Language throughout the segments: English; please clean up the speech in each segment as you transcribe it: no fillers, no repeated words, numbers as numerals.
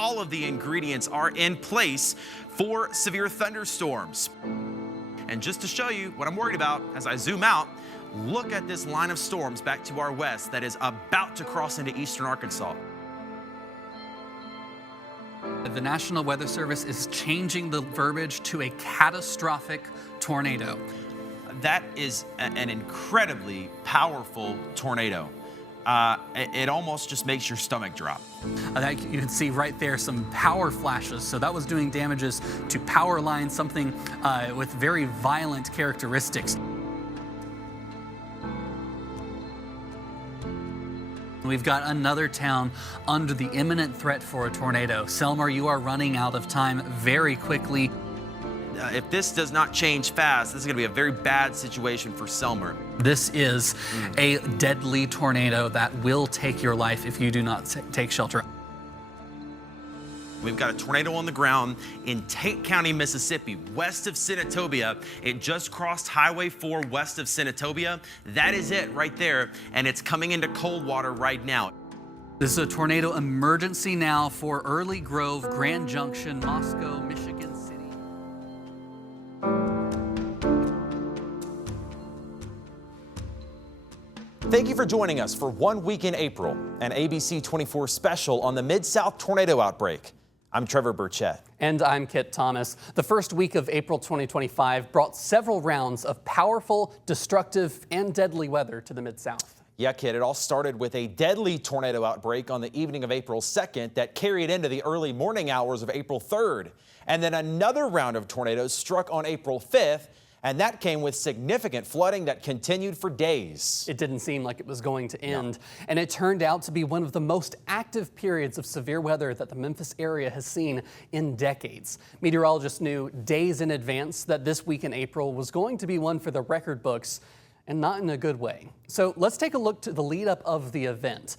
all of the ingredients are in place for severe thunderstorms. And just to show you what I'm worried about as I zoom out, look at this line of storms back to our west that is about to cross into eastern Arkansas. The National Weather Service is changing the verbiage to a catastrophic tornado. That is an incredibly powerful tornado. It almost just makes your stomach drop. You can see right there some power flashes. So that was doing damages to power lines, something with very violent characteristics. We've got another town under the imminent threat for a tornado. Selmer, you are running out of time very quickly. If this does not change fast, this is going to be a very bad situation for Selmer. This is a deadly tornado that will take your life if you do not take shelter. We've got a tornado on the ground in Tate County, Mississippi, west of Senatobia. It just crossed Highway 4 west of Senatobia. That is it right there, and it's coming into Coldwater right now. This is a tornado emergency now for Early Grove, Grand Junction, Moscow, Michigan City. Thank you for joining us for One Week in April, an ABC 24 special on the Mid-South tornado outbreak. I'm Trevor Burchett. And I'm Kit Thomas. The first week of April 2025 brought several rounds of powerful, destructive, and deadly weather to the Mid-South. Yeah, Kit, it all started with a deadly tornado outbreak on the evening of April 2nd that carried into the early morning hours of April 3rd. And then another round of tornadoes struck on April 5th, and that came with significant flooding that continued for days. It didn't seem like it was going to end, and it turned out to be one of the most active periods of severe weather that the Memphis area has seen in decades. Meteorologists knew days in advance that this week in April was going to be one for the record books, and not in a good way. So let's take a look to the lead up of the event.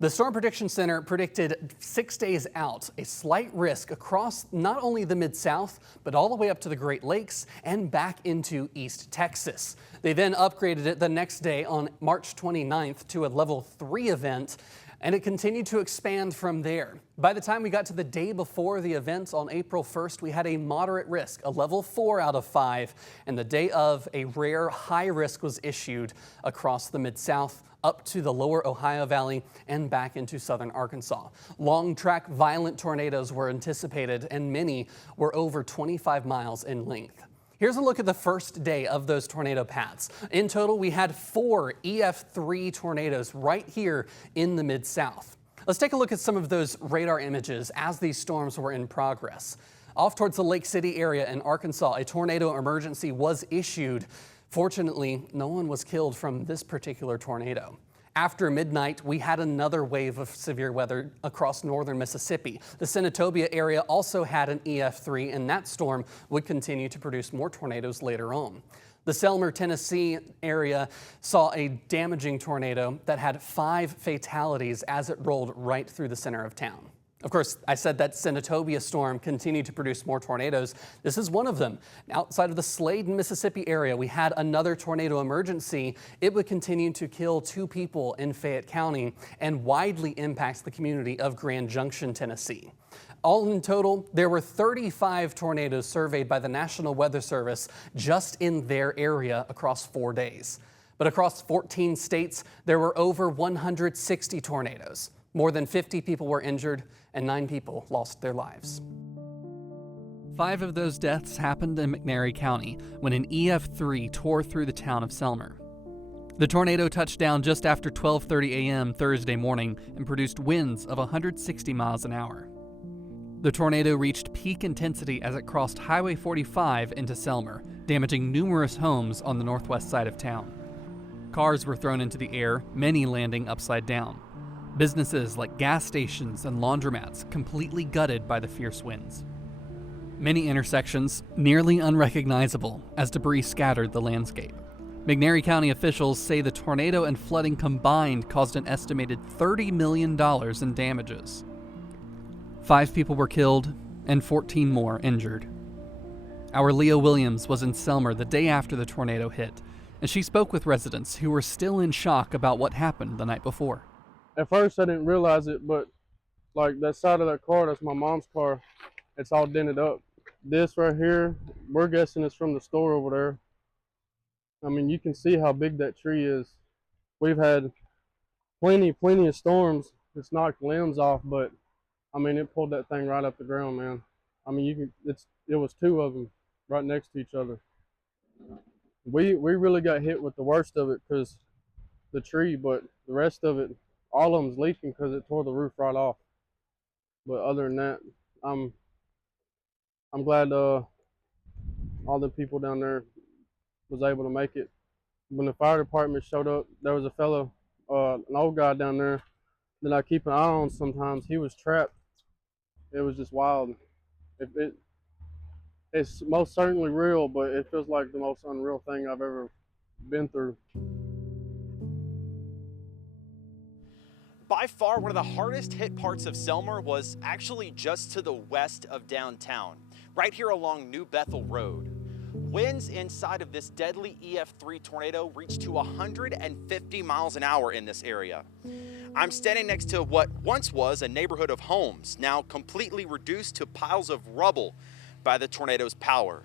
The Storm Prediction Center predicted 6 days out a slight risk across not only the Mid-South, but all the way up to the Great Lakes and back into East Texas. They then upgraded it the next day on March 29th to a level 3 event, and it continued to expand from there. By the time we got to the day before the event on April 1st, we had a moderate risk, a level 4 out of 5, and the day of, a rare high risk was issued across the Mid-South, up to the lower Ohio Valley and back into southern Arkansas. Long track violent tornadoes were anticipated, and many were over 25 miles in length. Here's a look at the first day of those tornado paths. In total, we had 4 EF3 tornadoes right here in the Mid-South. Let's take a look at some of those radar images as these storms were in progress. Off towards the Lake City area in Arkansas, a tornado emergency was issued. Fortunately, no one was killed from this particular tornado. After midnight, we had another wave of severe weather across northern Mississippi. The Senatobia area also had an EF3, and that storm would continue to produce more tornadoes later on. The Selmer, Tennessee area saw a damaging tornado that had 5 fatalities as it rolled right through the center of town. Of course, I said that Senatobia storm continued to produce more tornadoes. This is one of them. Outside of the Slade, Mississippi area, we had another tornado emergency. It would continue to kill 2 people in Fayette County and widely impacts the community of Grand Junction, Tennessee. All in total, there were 35 tornadoes surveyed by the National Weather Service just in their area across 4 days. But across 14 states, there were over 160 tornadoes. More than 50 people were injured and 9 people lost their lives. 5 of those deaths happened in McNairy County when an EF3 tore through the town of Selmer. The tornado touched down just after 12:30 a.m. Thursday morning and produced winds of 160 miles an hour. The tornado reached peak intensity as it crossed Highway 45 into Selmer, damaging numerous homes on the northwest side of town. Cars were thrown into the air, many landing upside down. Businesses like gas stations and laundromats completely gutted by the fierce winds. Many intersections nearly unrecognizable as debris scattered the landscape. McNairy County officials say the tornado and flooding combined caused an estimated $30 million in damages. 5 people were killed and 14 more injured. Our Leah Williams was in Selmer the day after the tornado hit, and she spoke with residents who were still in shock about what happened the night before. At first I didn't realize it, but Like that side of that car, that's my mom's car. It's all dented up. This right here, we're guessing it's from the store over there. I mean, you can see how big that tree is. We've had plenty of storms. It's knocked limbs off, but I mean, it pulled that thing right up the ground, man. I mean, it was two of them right next to each other. We really got hit with the worst of it because the tree, but the rest of it, all of them's leaking because it tore the roof right off. But other than that, I'm glad all the people down there was able to make it. When the fire department showed up, there was a fellow, an old guy down there that I keep an eye on sometimes. He was trapped. It was just wild. It's most certainly real, but it feels like the most unreal thing I've ever been through. By far, one of the hardest hit parts of Selmer was actually just to the west of downtown, right here along New Bethel Road. Winds inside of this deadly EF3 tornado reached to 150 miles an hour in this area. I'm standing next to what once was a neighborhood of homes, now completely reduced to piles of rubble by the tornado's power.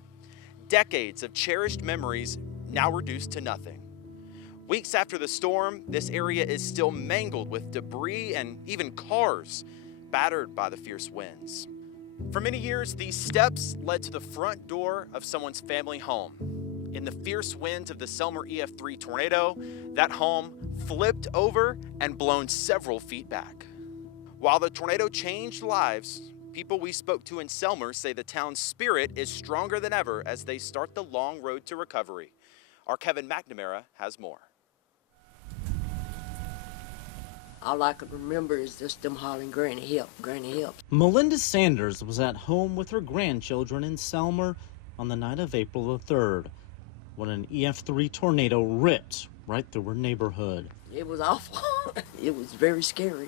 Decades of cherished memories now reduced to nothing. Weeks after the storm, this area is still mangled with debris and even cars battered by the fierce winds. For many years, these steps led to the front door of someone's family home. In the fierce winds of the Selmer EF3 tornado, that home flipped over and blown several feet back. While the tornado changed lives, people we spoke to in Selmer say the town's spirit is stronger than ever as they start the long road to recovery. Our Kevin McNamara has more. All I could remember is just them hollering, "Granny, help, Granny, help." Melinda Sanders was at home with her grandchildren in Selmer on the night of April the 3rd when an EF3 tornado ripped right through her neighborhood. It was awful. It was very scary.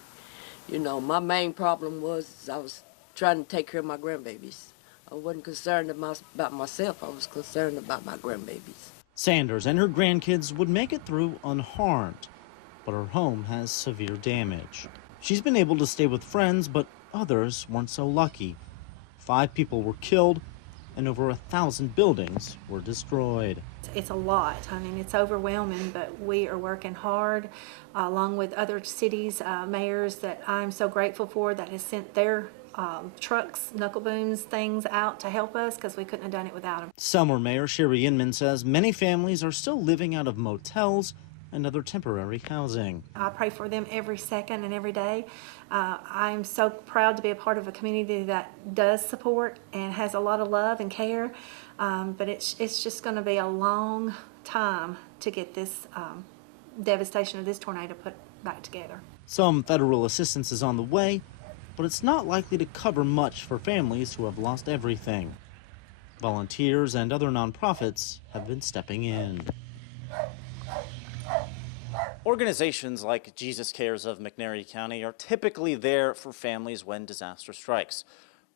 You know, my main problem was I was trying to take care of my grandbabies. I wasn't concerned about myself. I was concerned about my grandbabies. Sanders and her grandkids would make it through unharmed, but her home has severe damage. She's been able to stay with friends, but others weren't so lucky. 5 people were killed and over 1,000 buildings were destroyed. It's a lot. I mean, it's overwhelming, but we are working hard along with other cities, mayors that I'm so grateful for that has sent their trucks, knuckle booms, things out to help us because we couldn't have done it without them. Selmer Mayor Sherry Inman says many families are still living out of motels and other temporary housing. I pray for them every second and every day. I'm so proud to be a part of a community that does support and has a lot of love and care, but it's just going to be a long time to get this devastation of this tornado put back together. Some federal assistance is on the way, but it's not likely to cover much for families who have lost everything. Volunteers and other nonprofits have been stepping in. Organizations like Jesus Cares of McNairy County are typically there for families when disaster strikes,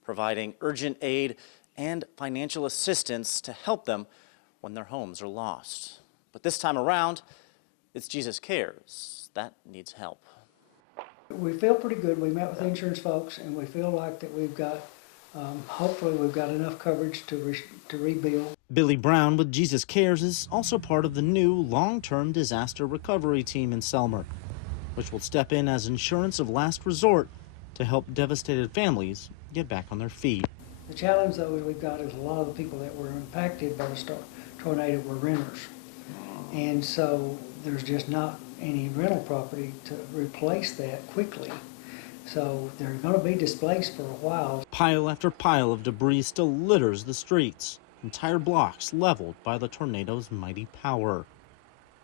providing urgent aid and financial assistance to help them when their homes are lost. But this time around, it's Jesus Cares that needs help. We feel pretty good. We met with the insurance folks, and we feel like that we've got, hopefully we've got enough coverage to rebuild. Billy Brown with Jesus Cares is also part of the new long-term disaster recovery team in Selmer, which will step in as insurance of last resort to help devastated families get back on their feet. The challenge, though, we've got is a lot of the people that were impacted by the tornado were renters. And so there's just not any rental property to replace that quickly. So they're going to be displaced for a while. Pile after pile of debris still litters the streets, entire blocks leveled by the tornado's mighty power.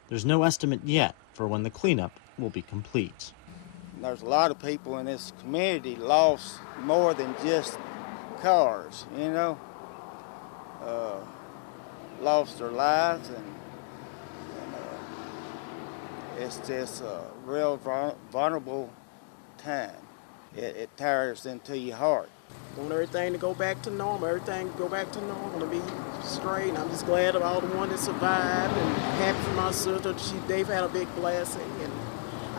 There's no estimate yet for when the cleanup will be complete. There's a lot of people in this community lost more than just cars, you know, lost their lives, and it's just a real vulnerable time. It tears into your heart. I want everything to go back to normal, everything to go back to normal, to be straight. And I'm just glad of all the ones that survived, and happy for my sister. They've had a big blessing, and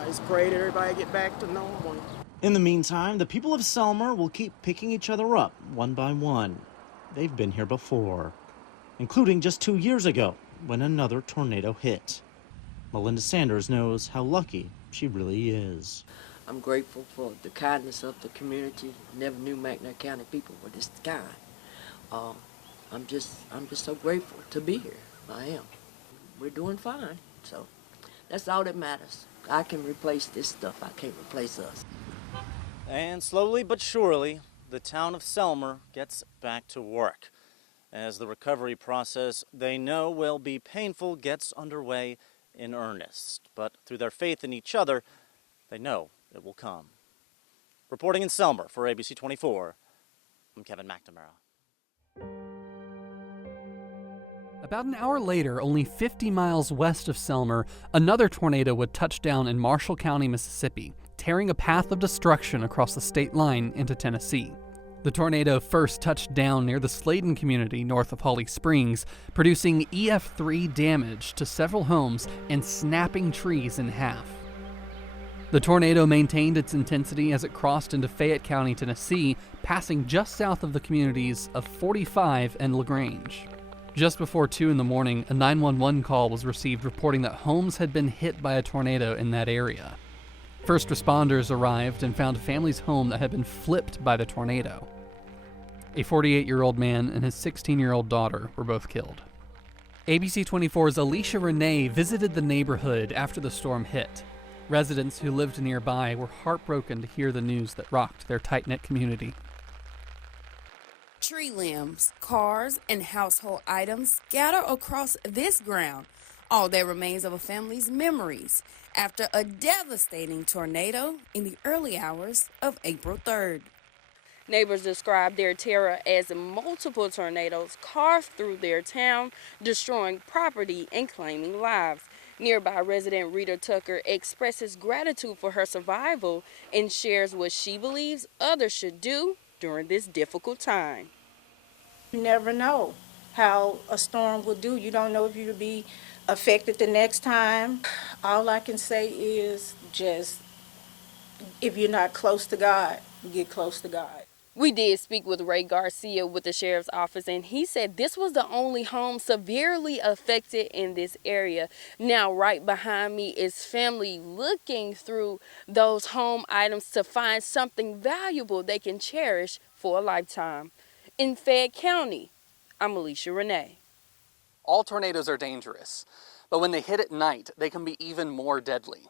I just pray that everybody get back to normal. In the meantime, the people of Selmer will keep picking each other up one by one. They've been here before, including just 2 years ago when another tornado hit. Melinda Sanders knows how lucky she really is. I'm grateful for the kindness of the community. Never knew McNair County people were this kind. I'm just so grateful to be here. I am. We're doing fine, so that's all that matters. I can replace this stuff. I can't replace us. And slowly but surely, the town of Selmer gets back to work as the recovery process they know will be painful gets underway in earnest. But through their faith in each other, they know it will come. Reporting in Selmer for ABC 24, I'm Kevin McNamara. About an hour later, only 50 miles west of Selmer, another tornado would touch down in Marshall County, Mississippi, tearing a path of destruction across the state line into Tennessee. The tornado first touched down near the Sladen community north of Holly Springs, producing EF3 damage to several homes and snapping trees in half. The tornado maintained its intensity as it crossed into Fayette County, Tennessee, passing just south of the communities of 45 and LaGrange. Just before 2 in the morning, a 911 call was received reporting that homes had been hit by a tornado in that area. First responders arrived and found a family's home that had been flipped by the tornado. A 48-year-old man and his 16-year-old daughter were both killed. ABC 24's Alicia Renee visited the neighborhood after the storm hit. Residents who lived nearby were heartbroken to hear the news that rocked their tight-knit community. Tree limbs, cars, and household items scatter across this ground, all that remains of a family's memories after a devastating tornado in the early hours of April 3rd. Neighbors described their terror as multiple tornadoes carved through their town, destroying property and claiming lives. Nearby resident Rita Tucker expresses gratitude for her survival and shares what she believes others should do during this difficult time. You never know how a storm will do. You don't know if you'll be affected the next time. All I can say is just, if you're not close to God, get close to God. We did speak with Ray Garcia with the sheriff's office, and he said this was the only home severely affected in this area. Now, right behind me is family looking through those home items to find something valuable they can cherish for a lifetime. In Fayette County, I'm Alicia Renee. All tornadoes are dangerous, but when they hit at night, they can be even more deadly.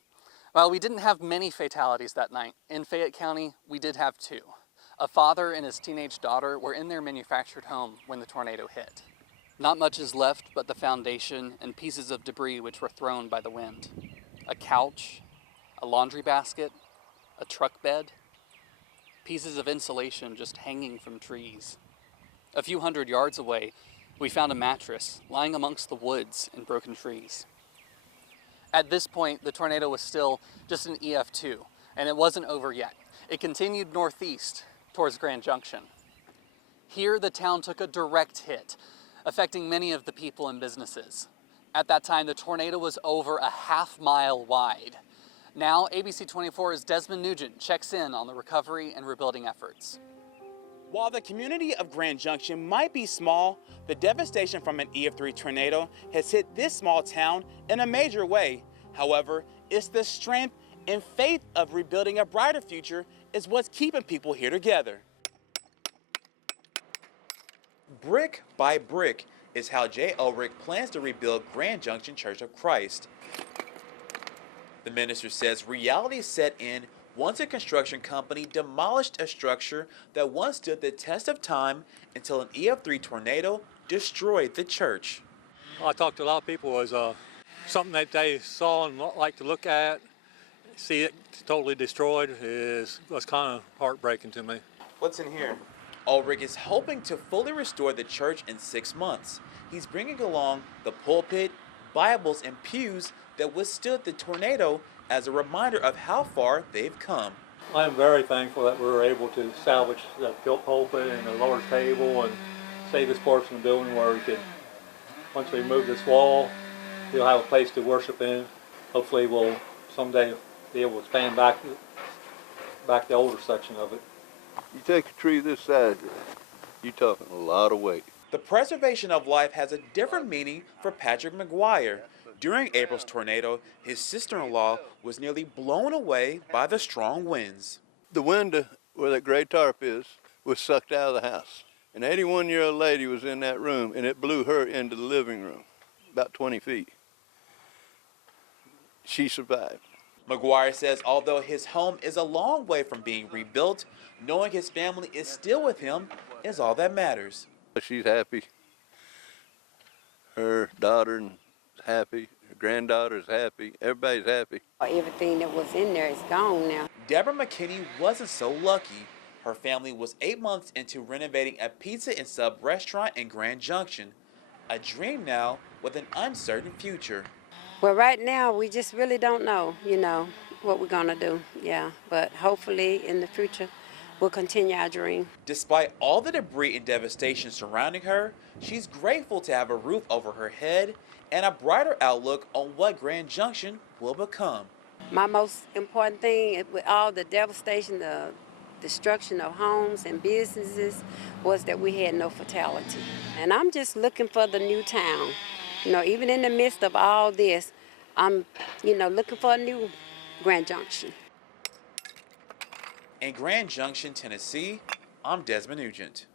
While we didn't have many fatalities that night, in Fayette County, we did have 2. A father and his teenage daughter were in their manufactured home when the tornado hit. Not much is left but the foundation and pieces of debris which were thrown by the wind. A couch, a laundry basket, a truck bed, pieces of insulation just hanging from trees. A few hundred yards away, we found a mattress lying amongst the woods and broken trees. At this point, the tornado was still just an EF2, and it wasn't over yet. It continued northeast towards Grand Junction. Here, the town took a direct hit, affecting many of the people and businesses. At that time, the tornado was over a half-mile wide. Now, ABC 24's Desmond Nugent checks in on the recovery and rebuilding efforts. While the community of Grand Junction might be small, the devastation from an EF3 tornado has hit this small town in a major way. However, it's the strength and faith of rebuilding a brighter future is what's keeping people here together. Brick by brick is how Jay Ulrich plans to rebuild Grand Junction Church of Christ. The minister says reality set in once a construction company demolished a structure that once stood the test of time until an EF3 tornado destroyed the church. I talked to a lot of people. It was something that they saw and like to look at. See it totally destroyed was kind of heartbreaking to me. What's in here? Ulrich is hoping to fully restore the church in 6 months. He's bringing along the pulpit, Bibles, and pews that withstood the tornado as a reminder of how far they've come. I am very thankful that we were able to salvage the pulpit and the Lord's table and save this portion of the building where we could, once we move this wall, we'll have a place to worship in. Hopefully we'll someday be able to stand back the older section of it. You take a tree this size, you're talking a lot of weight. The preservation of life has a different meaning for Patrick McGuire. During April's tornado, his sister-in-law was nearly blown away by the strong winds. The window where that gray tarp is was sucked out of the house. An 81-year-old lady was in that room, and it blew her into the living room, about 20 feet. She survived. McGuire says although his home is a long way from being rebuilt, knowing his family is still with him is all that matters. She's happy. Her daughter is happy. Her granddaughter's happy. Everybody's happy. Everything that was in there is gone now. Deborah McKinney wasn't so lucky. Her family was 8 months into renovating a pizza and sub restaurant in Grand Junction. A dream now with an uncertain future. Well, right now, we just really don't know, what we're going to do. Yeah, but hopefully in the future, we'll continue our dream. Despite all the debris and devastation surrounding her, she's grateful to have a roof over her head and a brighter outlook on what Grand Junction will become. My most important thing with all the devastation, the destruction of homes and businesses, was that we had no fatality. And I'm just looking for the new town. Even in the midst of all this, I'm, looking for a new Grand Junction. In Grand Junction, Tennessee, I'm Desmond Nugent.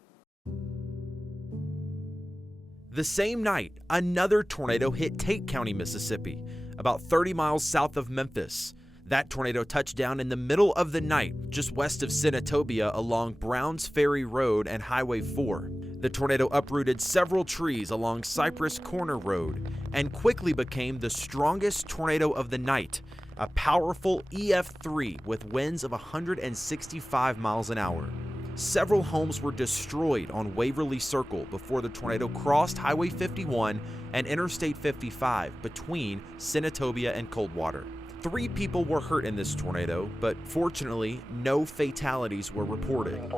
The same night, another tornado hit Tate County, Mississippi, about 30 miles south of Memphis. That tornado touched down in the middle of the night, just west of Senatobia along Browns Ferry Road and Highway 4. The tornado uprooted several trees along Cypress Corner Road and quickly became the strongest tornado of the night, a powerful EF3 with winds of 165 miles an hour. Several homes were destroyed on Waverly Circle before the tornado crossed Highway 51 and Interstate 55 between Senatobia and Coldwater. 3 people were hurt in this tornado, but fortunately, no fatalities were reported.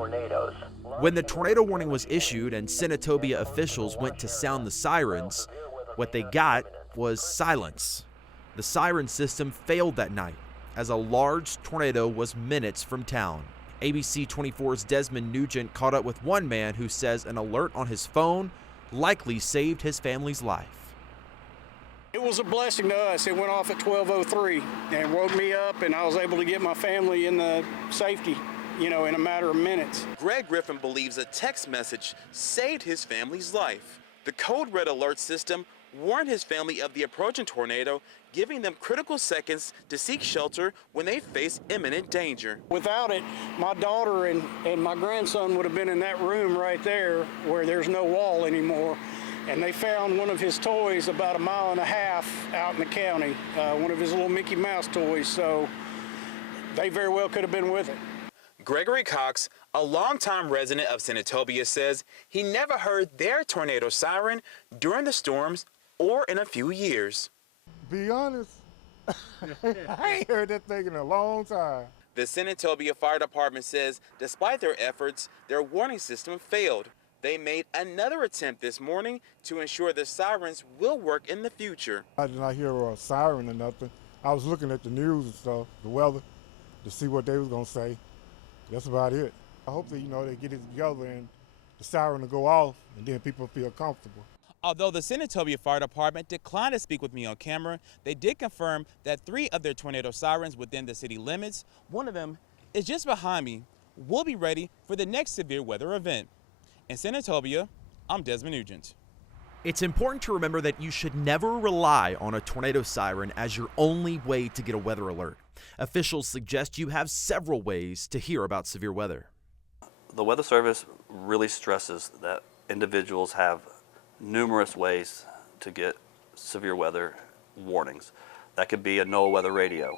When the tornado warning was issued and Senatobia officials went to sound the sirens, what they got was silence. The siren system failed that night, as a large tornado was minutes from town. ABC 24's Desmond Nugent caught up with one man who says an alert on his phone likely saved his family's life. It was a blessing to us. It went off at 12:03 and woke me up, and I was able to get my family in the safety, in a matter of minutes. Greg Griffin believes a text message saved his family's life. The code red alert system warned his family of the approaching tornado, giving them critical seconds to seek shelter when they face imminent danger. Without it, my daughter and my grandson would have been in that room right there where there's no wall anymore. And they found one of his toys about 1.5 miles out in the county, one of his little Mickey Mouse toys, so they very well could have been with it. Gregory Cox, a longtime resident of Senatobia, says he never heard their tornado siren during the storms or in a few years. Be honest, I ain't heard that thing in a long time. The Senatobia Fire Department says despite their efforts, their warning system failed. They made another attempt this morning to ensure the sirens will work in the future. I did not hear a siren or nothing. I was looking at the news and stuff, the weather, to see what they was gonna say. That's about it. I hope that, they get it together and the siren will go off and then people feel comfortable. Although the Senatobia Fire Department declined to speak with me on camera, they did confirm that 3 of their tornado sirens within the city limits, one of them is just behind me, will be ready for the next severe weather event. In Senatobia, I'm Desmond Nugent. It's important to remember that you should never rely on a tornado siren as your only way to get a weather alert. Officials suggest you have several ways to hear about severe weather. The Weather Service really stresses that individuals have numerous ways to get severe weather warnings. That could be a NOAA weather radio.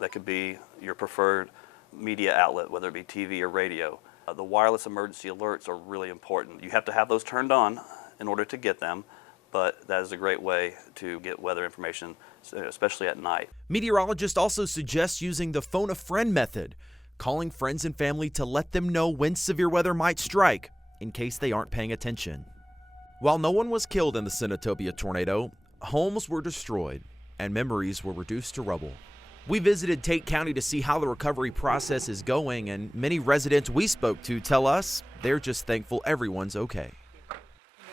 That could be your preferred media outlet, whether it be TV or radio. The wireless emergency alerts are really important. You have to have those turned on in order to get them, but that is a great way to get weather information, especially at night. Meteorologists also suggest using the phone a friend method, calling friends and family to let them know when severe weather might strike, in case they aren't paying attention. While no one was killed in the Senatobia tornado, homes were destroyed and memories were reduced to rubble. We visited Tate County to see how the recovery process is going, and many residents we spoke to tell us they're just thankful everyone's okay.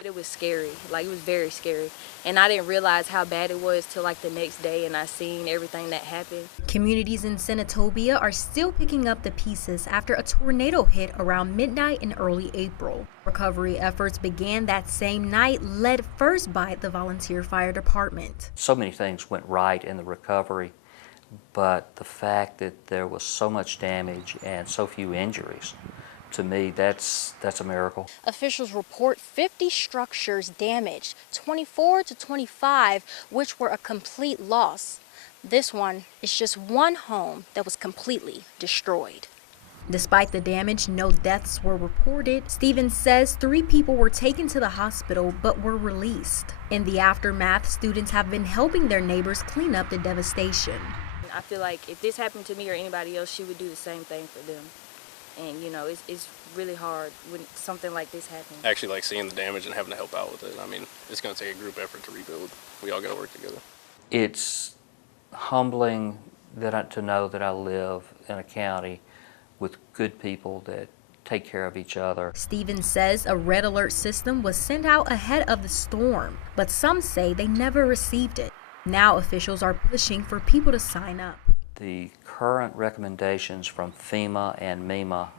It was scary, like it was very scary. And I didn't realize how bad it was till like the next day, and I seen everything that happened. Communities in Senatobia are still picking up the pieces after a tornado hit around midnight in early April. Recovery efforts began that same night, led first by the volunteer fire department. So many things went right in the recovery, but the fact that there was so much damage and so few injuries, to me, that's a miracle. Officials report 50 structures damaged, 24 to 25 which were a complete loss. This one is just one home that was completely destroyed. Despite the damage, no deaths were reported. Stevens says 3 people were taken to the hospital but were released. In the aftermath, students have been helping their neighbors clean up the devastation. I feel like if this happened to me or anybody else, she would do the same thing for them. And, you know, it's really hard when something like this happens. Actually, like seeing the damage and having to help out with it. I mean, it's going to take a group effort to rebuild. We all got to work together. It's humbling to know that I live in a county with good people that take care of each other. Stevens says a red alert system was sent out ahead of the storm, but some say they never received it. Now officials are pushing for people to sign up. The current recommendations from FEMA and MEMA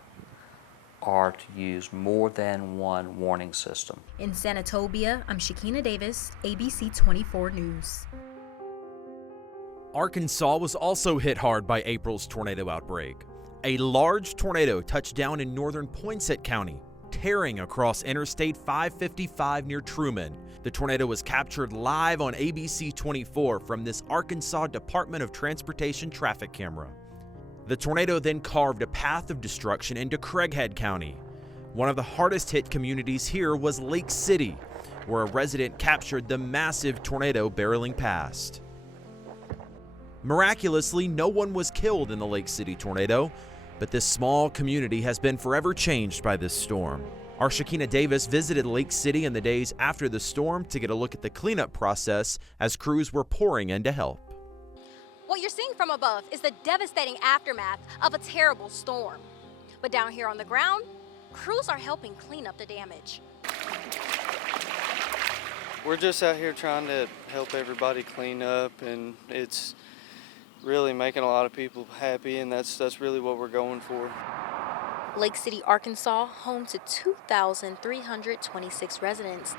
are to use more than one warning system. In Senatobia, I'm Shakina Davis, ABC 24 News. Arkansas was also hit hard by April's tornado outbreak. A large tornado touched down in northern Poinsett County, tearing across Interstate 555 near Truman. The tornado was captured live on ABC 24 from this Arkansas Department of Transportation traffic camera. The tornado then carved a path of destruction into Craighead County. One of the hardest hit communities here was Lake City, where a resident captured the massive tornado barreling past. Miraculously, no one was killed in the Lake City tornado, but this small community has been forever changed by this storm. Our Shakina Davis visited Lake City in the days after the storm to get a look at the cleanup process as crews were pouring in to help. What you're seeing from above is the devastating aftermath of a terrible storm. But down here on the ground, crews are helping clean up the damage. We're just out here trying to help everybody clean up, and it's really making a lot of people happy, and that's really what we're going for. Lake City, Arkansas, home to 2,326 residents,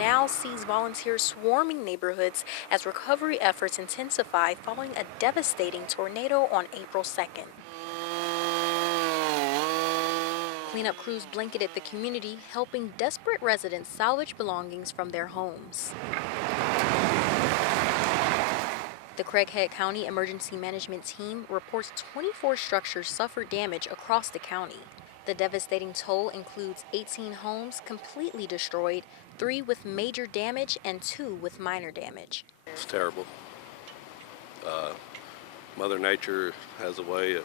now sees volunteers swarming neighborhoods as recovery efforts intensify following a devastating tornado on April 2nd. Cleanup crews blanketed the community, helping desperate residents salvage belongings from their homes. The Craighead County Emergency Management Team reports 24 structures suffered damage across the county. The devastating toll includes 18 homes completely destroyed, 3 with major damage and 2 with minor damage. It's terrible. Mother Nature has a way of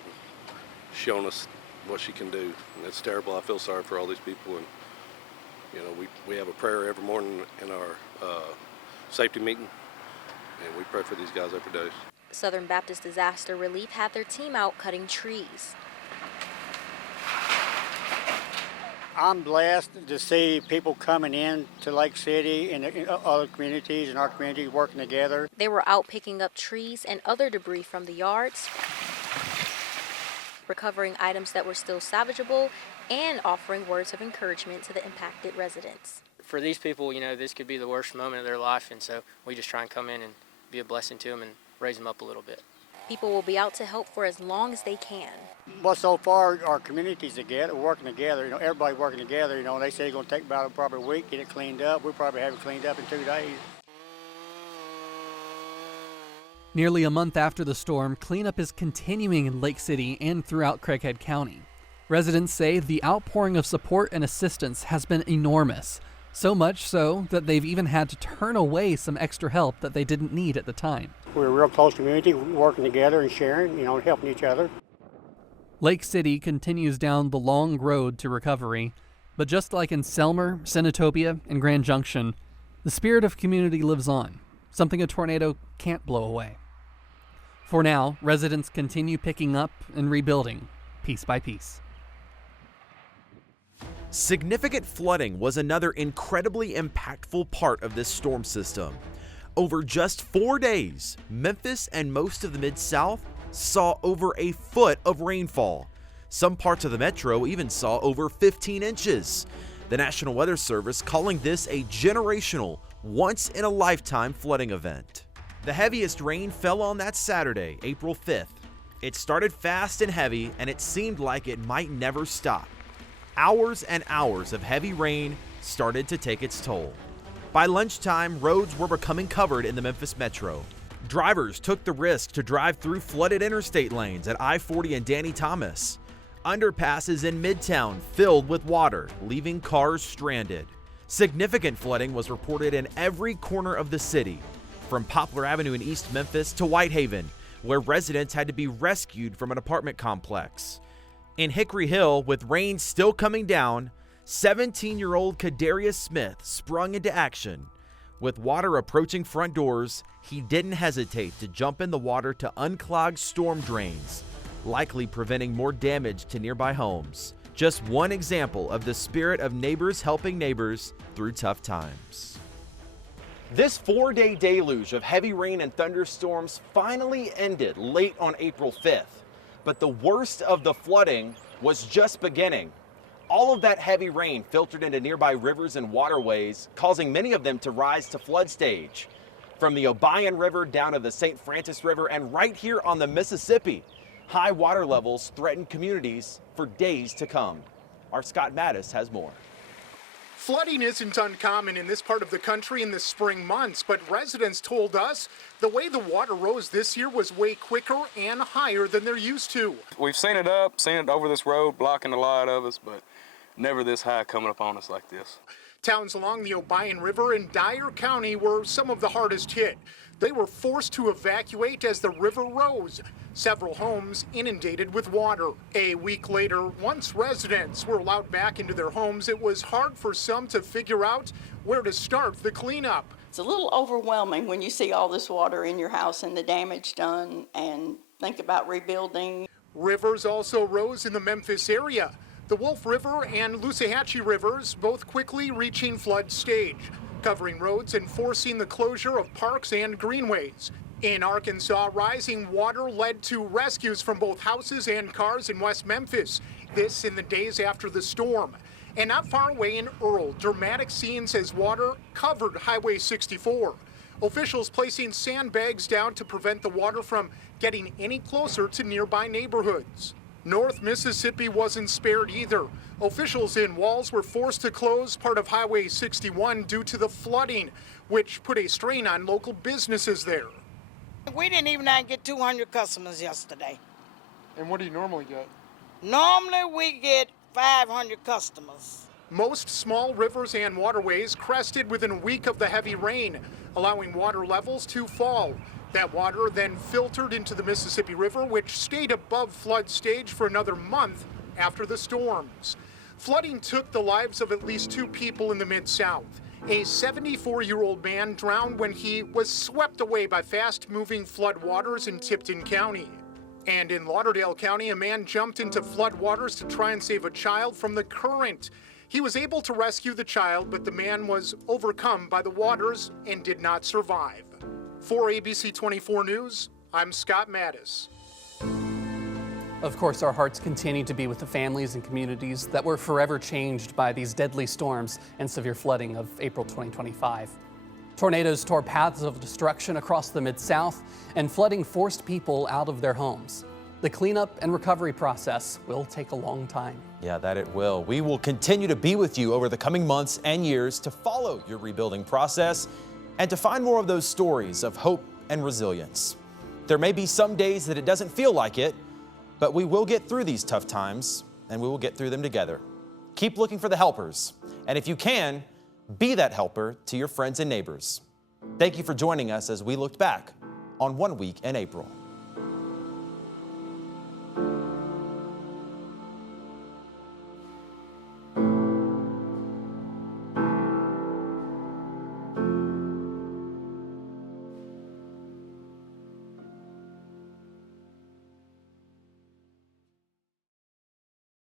showing us what she can do, and it's terrible. I feel sorry for all these people, and you know, we have a prayer every morning in our safety meeting, and we pray for these guys every day. Southern Baptist Disaster Relief had their team out cutting trees. I'm blessed to see people coming in to Lake City and other communities and our community working together. They were out picking up trees and other debris from the yards, recovering items that were still salvageable, and offering words of encouragement to the impacted residents. For these people, you know, this could be the worst moment of their life, and so we just try and come in and be a blessing to them and raise them up a little bit. People will be out to help for as long as they can. Well, so far, our communities together, working together, you know, everybody working together, you know, they say it's going to take about probably a week, get it cleaned up. We'll probably have it cleaned up in 2 days. Nearly a month after the storm, cleanup is continuing in Lake City and throughout Craighead County. Residents say the outpouring of support and assistance has been enormous, so much so that they've even had to turn away some extra help that they didn't need at the time. We're a real close community, working together and sharing, you know, helping each other. Lake City continues down the long road to recovery, but just like in Selmer, Senatobia, and Grand Junction, the spirit of community lives on, something a tornado can't blow away. For now, residents continue picking up and rebuilding, piece by piece. Significant flooding was another incredibly impactful part of this storm system. Over just 4 days, Memphis and most of the Mid-South saw over a foot of rainfall. Some parts of the metro even saw over 15 inches. The National Weather Service calling this a generational, once-in-a-lifetime flooding event. The heaviest rain fell on that Saturday, April 5th. It started fast and heavy, and it seemed like it might never stop. Hours and hours of heavy rain started to take its toll. By lunchtime, roads were becoming covered in the Memphis metro. Drivers took the risk to drive through flooded interstate lanes at I-40 and Danny Thomas. Underpasses in Midtown filled with water, leaving cars stranded. Significant flooding was reported in every corner of the city, from Poplar Avenue in East Memphis to Whitehaven, where residents had to be rescued from an apartment complex. In Hickory Hill, with rain still coming down, 17-year-old Kadarius Smith sprung into action. With water approaching front doors, he didn't hesitate to jump in the water to unclog storm drains, likely preventing more damage to nearby homes. Just one example of the spirit of neighbors helping neighbors through tough times. This 4-day deluge of heavy rain and thunderstorms finally ended late on April 5th. But the worst of the flooding was just beginning. All of that heavy rain filtered into nearby rivers and waterways, causing many of them to rise to flood stage. From the Obion River down to the St. Francis River and right here on the Mississippi, high water levels threaten communities for days to come. Our Scott Mattis has more. Flooding isn't uncommon in this part of the country in the spring months, but residents told us the way the water rose this year was way quicker and higher than they're used to. We've seen it over this road, blocking a lot of us, but never this high coming up on us like this. Towns along the Obion River in Dyer County were some of the hardest hit. They were forced to evacuate as the river rose. Several homes inundated with water. A week later, once residents were allowed back into their homes, it was hard for some to figure out where to start the cleanup. It's a little overwhelming when you see all this water in your house and the damage done and think about rebuilding. Rivers also rose in the Memphis area. The Wolf River and Loosahachie Rivers both quickly reaching flood stage, covering roads and forcing the closure of parks and greenways. In Arkansas, rising water led to rescues from both houses and cars in West Memphis. This in the days after the storm. And not far away in Earl, dramatic scenes as water covered Highway 64. Officials placing sandbags down to prevent the water from getting any closer to nearby neighborhoods. North Mississippi wasn't spared either. Officials in Walls were forced to close part of Highway 61 due to the flooding, which put a strain on local businesses there. We didn't even get 200 customers yesterday. And what do you normally get? Normally we get 500 customers. Most small rivers and waterways crested within a week of the heavy rain, allowing water levels to fall. That water then filtered into the Mississippi River, which stayed above flood stage for another month after the storms. Flooding took the lives of at least 2 people in the Mid-South. A 74-year-old man drowned when he was swept away by fast-moving flood waters in Tipton County. And in Lauderdale County, a man jumped into flood waters to try and save a child from the current. He was able to rescue the child, but the man was overcome by the waters and did not survive. For ABC 24 News, I'm Scott Mattis. Of course, our hearts continue to be with the families and communities that were forever changed by these deadly storms and severe flooding of April 2025. Tornadoes tore paths of destruction across the Mid-South, and flooding forced people out of their homes. The cleanup and recovery process will take a long time. Yeah, that it will. We will continue to be with you over the coming months and years to follow your rebuilding process and to find more of those stories of hope and resilience. There may be some days that it doesn't feel like it, but we will get through these tough times, and we will get through them together. Keep looking for the helpers, and if you can, be that helper to your friends and neighbors. Thank you for joining us as we looked back on 1 week in April.